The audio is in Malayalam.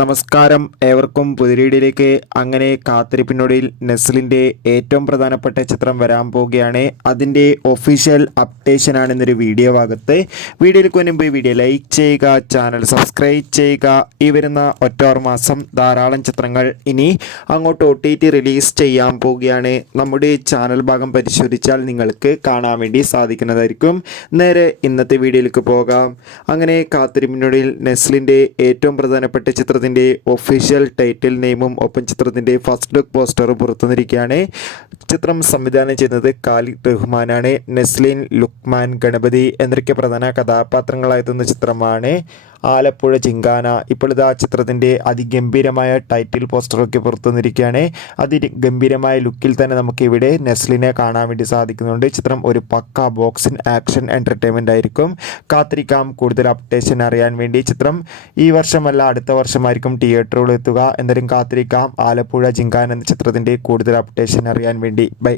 നമസ്കാരം, ഏവർക്കും പുതിരീടിലേക്ക്. അങ്ങനെ കാത്തിരിപ്പിനൊടുവിൽ നെസ്ലിൻ്റെ ഏറ്റവും പ്രധാനപ്പെട്ട ചിത്രം വരാൻ പോവുകയാണ്. അതിൻ്റെ ഒഫീഷ്യൽ അപ്ഡേഷനാണ് ഇന്നൊരു വീഡിയോ ഭാഗത്ത്. വീഡിയോയിലേക്ക് മുൻപ് വീഡിയോ ലൈക്ക് ചെയ്യുക, ചാനൽ സബ്സ്ക്രൈബ് ചെയ്യുക. ഈ വരുന്ന ഒറ്റോർ മാസം ധാരാളം ചിത്രങ്ങൾ ഇനി അങ്ങോട്ട് OTT റിലീസ് ചെയ്യാൻ പോവുകയാണ്. നമ്മുടെ ചാനൽ ഭാഗം പരിശോധിച്ചാൽ നിങ്ങൾക്ക് കാണാൻ വേണ്ടി സാധിക്കുന്നതായിരിക്കും. നേരെ ഇന്നത്തെ വീഡിയോയിലേക്ക് പോകാം. അങ്ങനെ കാത്തിരിപ്പിനൊടുവിൽ നെസ്ലിൻ്റെ ഏറ്റവും പ്രധാനപ്പെട്ട ചിത്രത്തിൻ്റെ ഒഫീഷ്യൽ ടൈറ്റിൽ നെയിമും ഒപ്പം ചിത്രത്തിൻ്റെ ഫസ്റ്റ് ലുക്ക് പോസ്റ്ററും പുറത്തുവന്നിരിക്കുകയാണ്. ചിത്രം സംവിധാനം ചെയ്യുന്നത് ഖാലിദ് റഹ്മാനാണ്. നെസ്ലിൻ, ലുക്മാൻ, ഗണപതി എന്നൊക്കെ പ്രധാന കഥാപാത്രങ്ങളായെത്തുന്ന ചിത്രമാണ് ആലപ്പുഴ ചിങ്കാന. ഇപ്പോഴത്തെ ആ ചിത്രത്തിൻ്റെ അതിഗംഭീരമായ ടൈറ്റിൽ പോസ്റ്ററൊക്കെ പുറത്തുവന്നിരിക്കുകയാണ്. അതിഗംഭീരമായ ലുക്കിൽ തന്നെ നമുക്കിവിടെ നെസ്ലിനെ കാണാൻ വേണ്ടി സാധിക്കുന്നുണ്ട്. ചിത്രം ഒരു പക്ക ബോക്സിൻ ആക്ഷൻ എൻ്റർടൈൻമെൻ്റ് ആയിരിക്കും. കാത്തിരിക്കാം കൂടുതൽ അപ്ഡേഷൻ അറിയാൻ വേണ്ടി. ചിത്രം ഈ വർഷമല്ല അടുത്ത വർഷമായിരിക്കും തിയേറ്ററുകളിൽ എത്തുക. എന്തായാലും കാത്തിരിക്കാം ആലപ്പുഴ ചിങ്കാന എന്ന ചിത്രത്തിൻ്റെ കൂടുതൽ അപ്ഡേഷൻ അറിയാൻ വേണ്ടി. ബൈ.